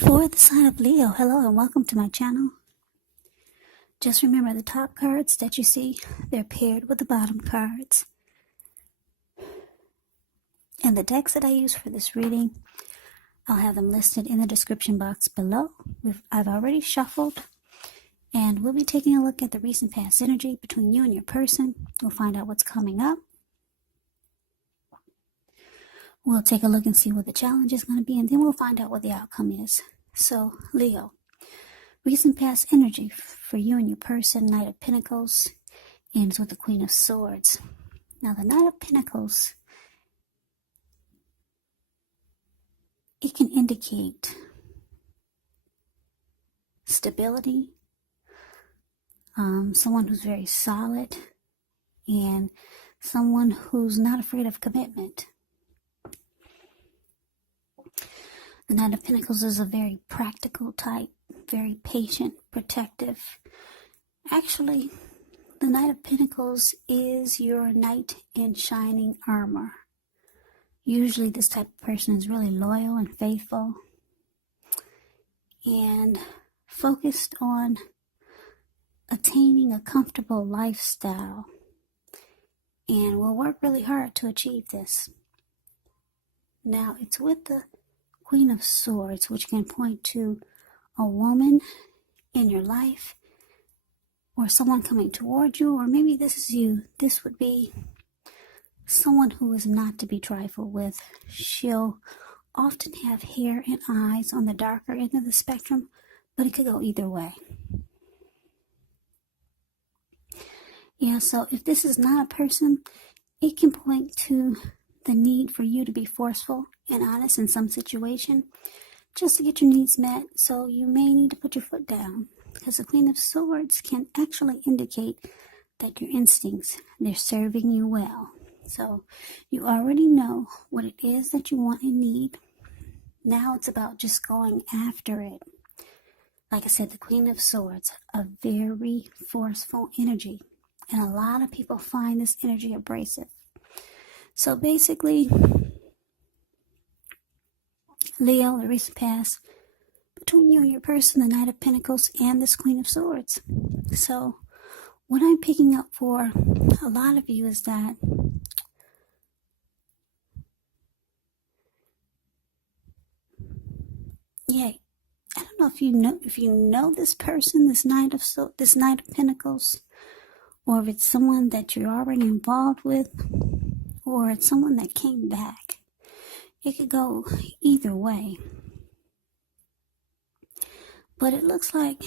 For the sign of Leo, hello and welcome to my channel. Just remember the top cards that you see, they're paired with the bottom cards. And the decks that I use for this reading, I'll have them listed in the description box below. I've already shuffled, and we'll be taking a look at the recent past energy between you and your person. We'll find out what's coming up. We'll take a look and see what the challenge is going to be, and then we'll find out what the outcome is. So, Leo, recent past energy for you and your person, Knight of Pentacles, ends with the Queen of Swords. Now, the Knight of Pentacles, it can indicate stability, someone who's very solid, and someone who's not afraid of commitment. The Knight of Pentacles is a very practical type, very patient, protective. Actually, the Knight of Pentacles is your knight in shining armor. Usually this type of person is really loyal and faithful and focused on attaining a comfortable lifestyle and will work really hard to achieve this. Now, it's with the Queen of Swords, which can point to a woman in your life or someone coming toward you, or maybe this is you. This would be someone who is not to be trifled with. She'll often have hair and eyes on the darker end of the spectrum, but it could go either way. Yeah, so if this is not a person, it can point to the need for you to be forceful and honest in some situation just to get your needs met. So you may need to put your foot down, because the Queen of Swords can actually indicate that your instincts, they're serving you well. So you already know what it is that you want and need. Now it's about just going after it. Like I said, the Queen of Swords, a very forceful energy, and a lot of people find this energy abrasive. So basically, Leo, the recent past between you and your person, the Knight of Pentacles and this Queen of Swords. So what I'm picking up for a lot of you is that I don't know if you know this person, this Knight of Pentacles, or if it's someone that you're already involved with, or it's someone that came back. It could go either way. But it looks like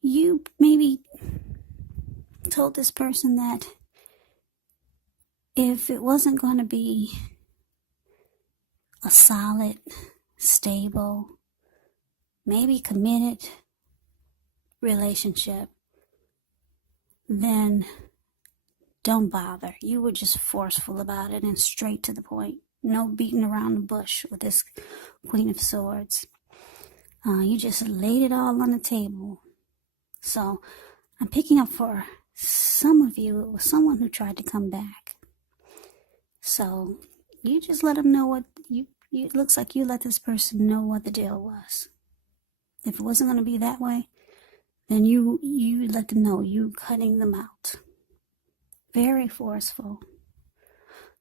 you maybe told this person that if it wasn't going to be a solid, stable, maybe committed relationship, then don't bother. You were just forceful about it and straight to the point. No beating around the bush with this Queen of Swords. You just laid it all on the table. So I'm picking up for some of you, it was someone who tried to come back. So you just let them know what it looks like you let this person know what the deal was. If it wasn't going to be that way, then you let them know, you cutting them out. Very forceful.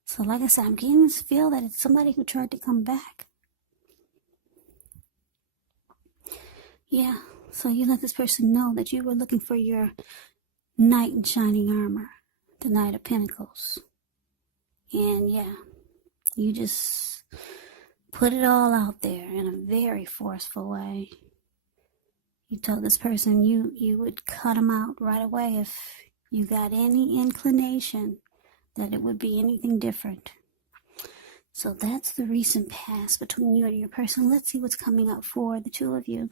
So like I said, I'm getting this feel that it's somebody who tried to come back. Yeah, so you let this person know that you were looking for your knight in shining armor, the Knight of Pentacles. And yeah, you just put it all out there in a very forceful way. You told this person you would cut them out right away if you got any inclination that it would be anything different. So that's the recent past between you and your person. Let's see what's coming up for the two of you.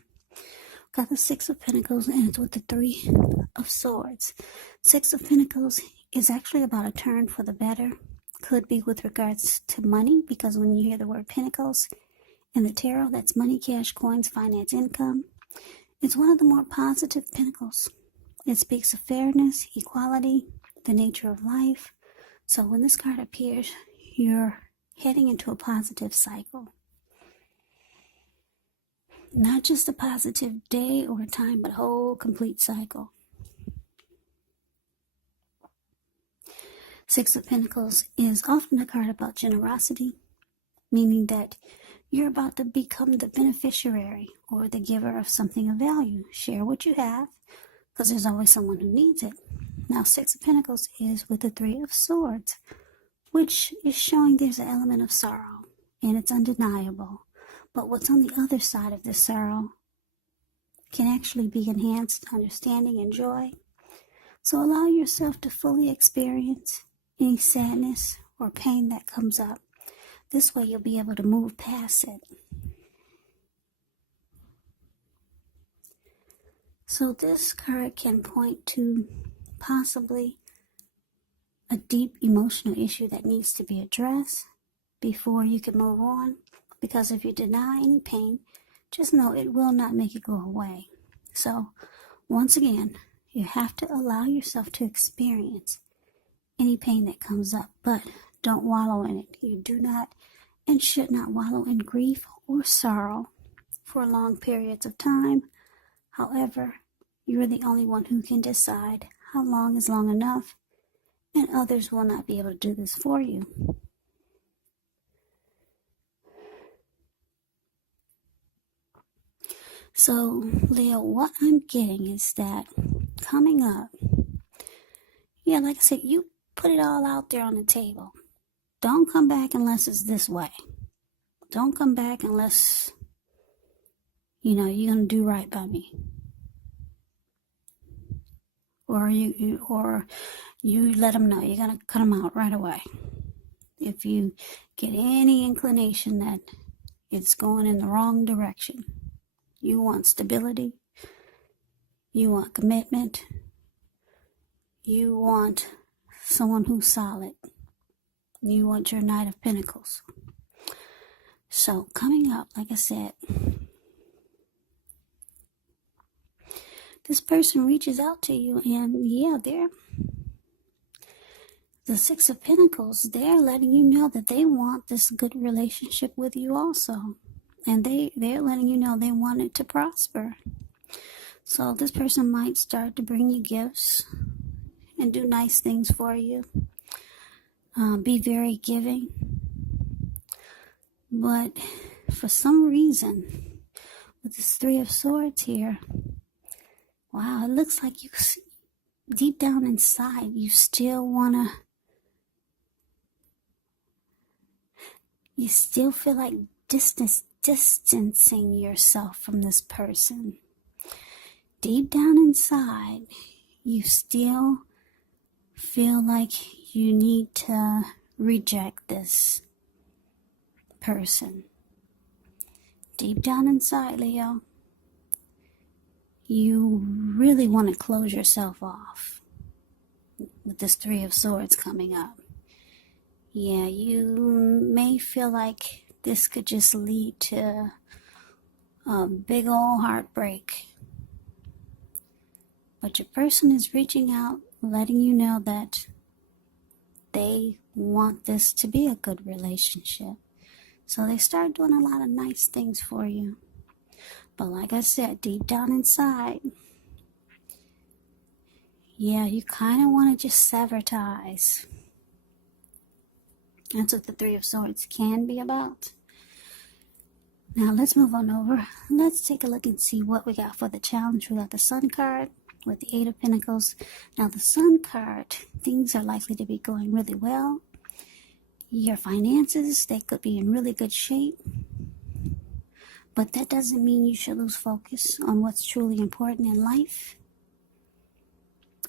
Got the Six of Pentacles and it's with the Three of Swords. Six of Pentacles is actually about a turn for the better. Could be with regards to money, because when you hear the word Pentacles in the tarot, that's money, cash, coins, finance, income. It's one of the more positive Pentacles. It speaks of fairness, equality, the nature of life. So when this card appears, you're heading into a positive cycle. Not just a positive day or time, but a whole complete cycle. Six of Pentacles is often a card about generosity, meaning that you're about to become the beneficiary or the giver of something of value. Share what you have, because there's always someone who needs it. Now, Six of Pentacles is with the Three of Swords, which is showing there's an element of sorrow, and it's undeniable. But what's on the other side of this sorrow can actually be enhanced understanding and joy. So allow yourself to fully experience any sadness or pain that comes up. This way you'll be able to move past it. So this card can point to possibly a deep emotional issue that needs to be addressed before you can move on. Because if you deny any pain, just know it will not make it go away. So once again, you have to allow yourself to experience any pain that comes up, but don't wallow in it. You do not and should not wallow in grief or sorrow for long periods of time. However, you're the only one who can decide how long is long enough, and others will not be able to do this for you. So, Leo, what I'm getting is that coming up, yeah, like I said, you put it all out there on the table. Don't come back unless it's this way. Don't come back unless, you're going to do right by me. Or you let them know you're going to cut them out right away. If you get any inclination that it's going in the wrong direction. You want stability. You want commitment. You want someone who's solid. You want your Knight of Pentacles. So coming up, like I said, this person reaches out to you, and the Six of Pentacles, they're letting you know that they want this good relationship with you also. And they're letting you know they want it to prosper. So this person might start to bring you gifts and do nice things for you. Be very giving. But for some reason, with this Three of Swords here, wow, it looks like you, deep down inside, you still feel like distancing yourself from this person. Deep down inside, you still feel like you need to reject this person. Deep down inside, Leo, you really want to close yourself off with this Three of Swords coming up. Yeah, you may feel like this could just lead to a big old heartbreak. But your person is reaching out, letting you know that they want this to be a good relationship. So they start doing a lot of nice things for you. But like I said, deep down inside, yeah, you kind of want to just sever ties. That's what the Three of Swords can be about. Now let's move on over. Let's take a look and see what we got for the challenge. We got the Sun card with the Eight of Pentacles. Now the Sun card, things are likely to be going really well. Your finances, they could be in really good shape. But that doesn't mean you should lose focus on what's truly important in life.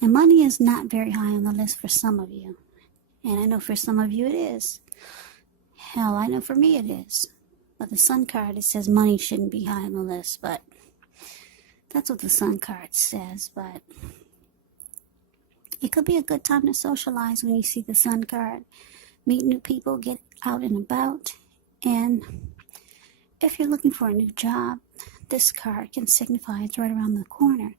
And money is not very high on the list for some of you. And I know for some of you it is. Hell, I know for me it is. But the Sun card, it says money shouldn't be high on the list. But that's what the Sun card says. But it could be a good time to socialize when you see the Sun card. Meet new people, get out and about. And if you're looking for a new job, this card can signify it's right around the corner.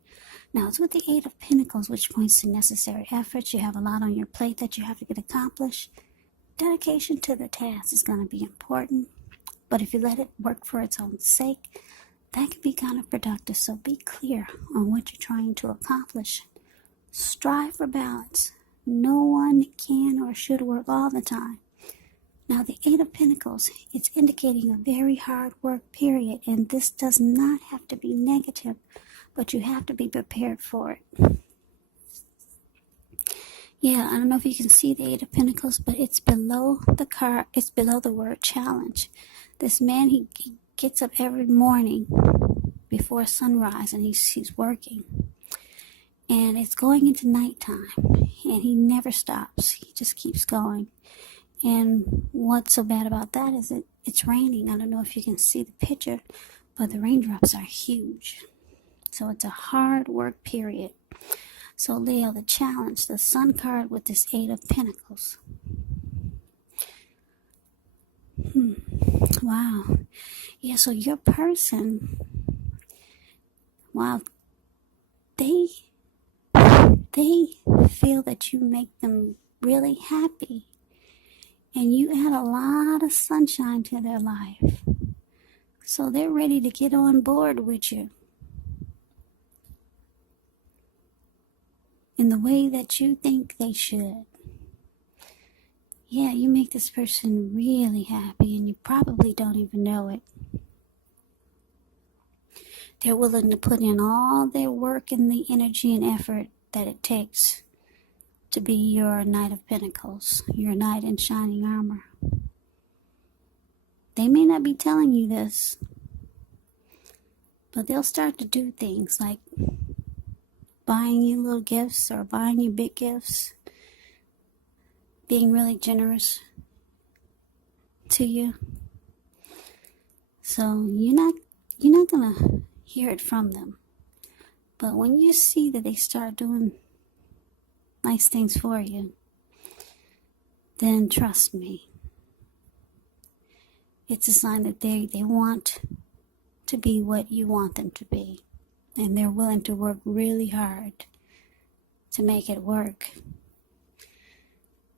Now, it's with the Eight of Pentacles, which points to necessary efforts. You have a lot on your plate that you have to get accomplished. Dedication to the task is going to be important. But if you let it work for its own sake, that can be counterproductive. So be clear on what you're trying to accomplish. Strive for balance. No one can or should work all the time. Now, the Eight of Pentacles, it's indicating a very hard work period, and this does not have to be negative, but you have to be prepared for it. Yeah, I don't know if you can see the Eight of Pentacles, but it's below the card. It's below the word challenge. This man, he gets up every morning before sunrise, and he's working. And it's going into nighttime, and he never stops. He just keeps going. And what's so bad about that is it's raining. I don't know if you can see the picture, but the raindrops are huge. So it's a hard work period. So Leo, the challenge, the Sun card with this Eight of Pentacles. Wow. Yeah, so your person, wow, they feel that you make them really happy. And you add a lot of sunshine to their life. So they're ready to get on board with you in the way that you think they should. Yeah, you make this person really happy, and you probably don't even know it. They're willing to put in all their work and the energy and effort that it takes to be your Knight of Pentacles, your knight in shining armor. They may not be telling you this, but they'll start to do things like buying you little gifts or buying you big gifts, being really generous to you. So you're not gonna hear it from them. But when you see that they start doing nice things for you, then trust me, it's a sign that they want to be what you want them to be, and they're willing to work really hard to make it work.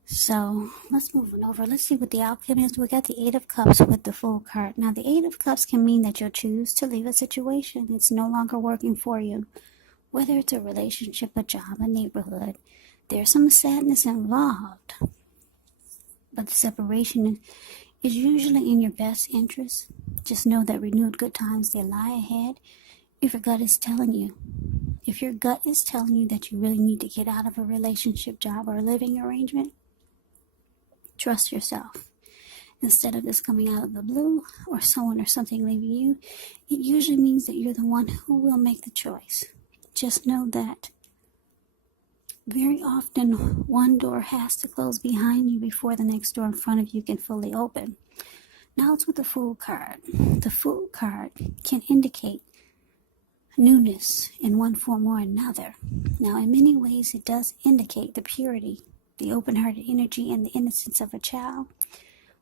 So let's move on over. Let's see what the outcome is. We got the Eight of Cups with the Fool card. Now the Eight of Cups can mean that you'll choose to leave a situation. It's no longer working for you. Whether it's a relationship, a job, a neighborhood, there's some sadness involved. But the separation is usually in your best interest. Just know that renewed good times, they lie ahead if your gut is telling you. If your gut is telling you that you really need to get out of a relationship, job, or a living arrangement, trust yourself. Instead of this coming out of the blue or someone or something leaving you, it usually means that you're the one who will make the choice. Just know that very often one door has to close behind you before the next door in front of you can fully open. Now it's with the Fool card. The Fool card can indicate newness in one form or another. Now in many ways it does indicate the purity, the open-hearted energy, and the innocence of a child.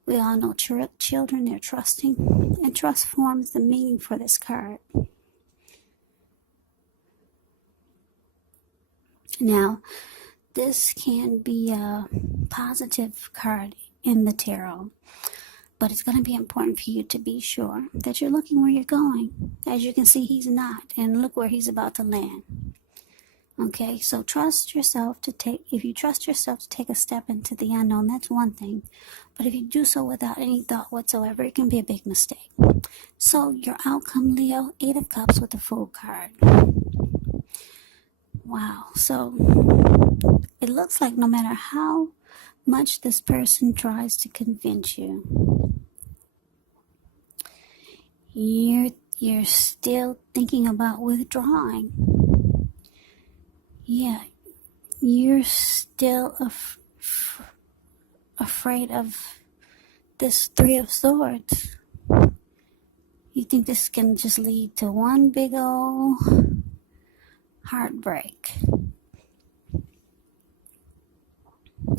We all know children, they're trusting, and trust forms the meaning for this card. Now, this can be a positive card in the tarot, but it's going to be important for you to be sure that you're looking where you're going. As you can see, he's not, and look where he's about to land. Okay, so if you trust yourself to take a step into the unknown, that's one thing. But if you do so without any thought whatsoever, it can be a big mistake. So your outcome, Leo, Eight of Cups with the Fool card. Wow, so it looks like no matter how much this person tries to convince you, you're still thinking about withdrawing. Yeah, you're still afraid of this Three of Swords. You think this can just lead to one big old heartbreak.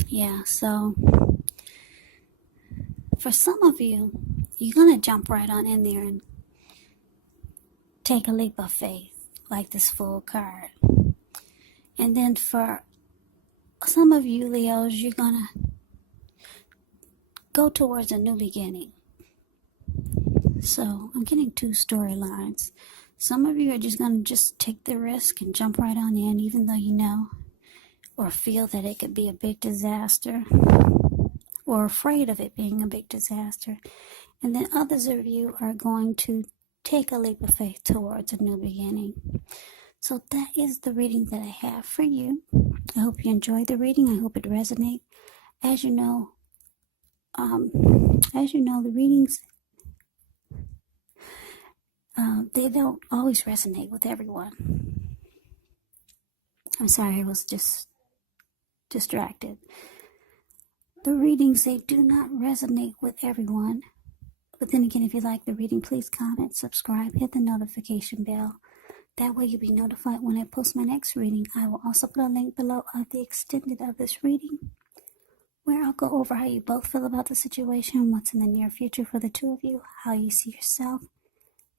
Yeah, so for some of you, you're going to jump right on in there and take a leap of faith, like this Fool card. And then for some of you, Leos, you're going to go towards a new beginning. So I'm getting two storylines. Some of you are just going to just take the risk and jump right on in, even though you know or feel that it could be a big disaster, or afraid of it being a big disaster. And then others of you are going to take a leap of faith towards a new beginning. So that is the reading that I have for you. I hope you enjoyed the reading. I hope it resonates. As you know, the readings, they don't always resonate with everyone. I'm sorry, I was just distracted. The readings, they do not resonate with everyone. But then again, if you like the reading, please comment, subscribe, hit the notification bell. That way you'll be notified when I post my next reading. I will also put a link below of the extended of this reading, where I'll go over how you both feel about the situation, what's in the near future for the two of you, how you see yourself,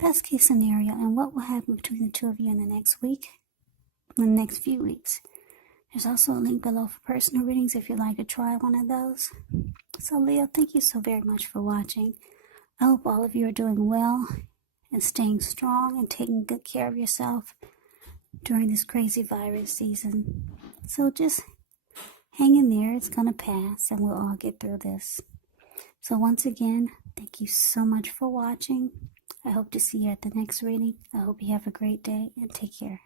best case scenario, and what will happen between the two of you in the next week, in the next few weeks. There's also a link below for personal readings if you'd like to try one of those. So Leo, thank you so very much for watching. I hope all of you are doing well and staying strong and taking good care of yourself during this crazy virus season. So just hang in there. It's going to pass and we'll all get through this. So once again, thank you so much for watching. I hope to see you at the next reading. I hope you have a great day and take care.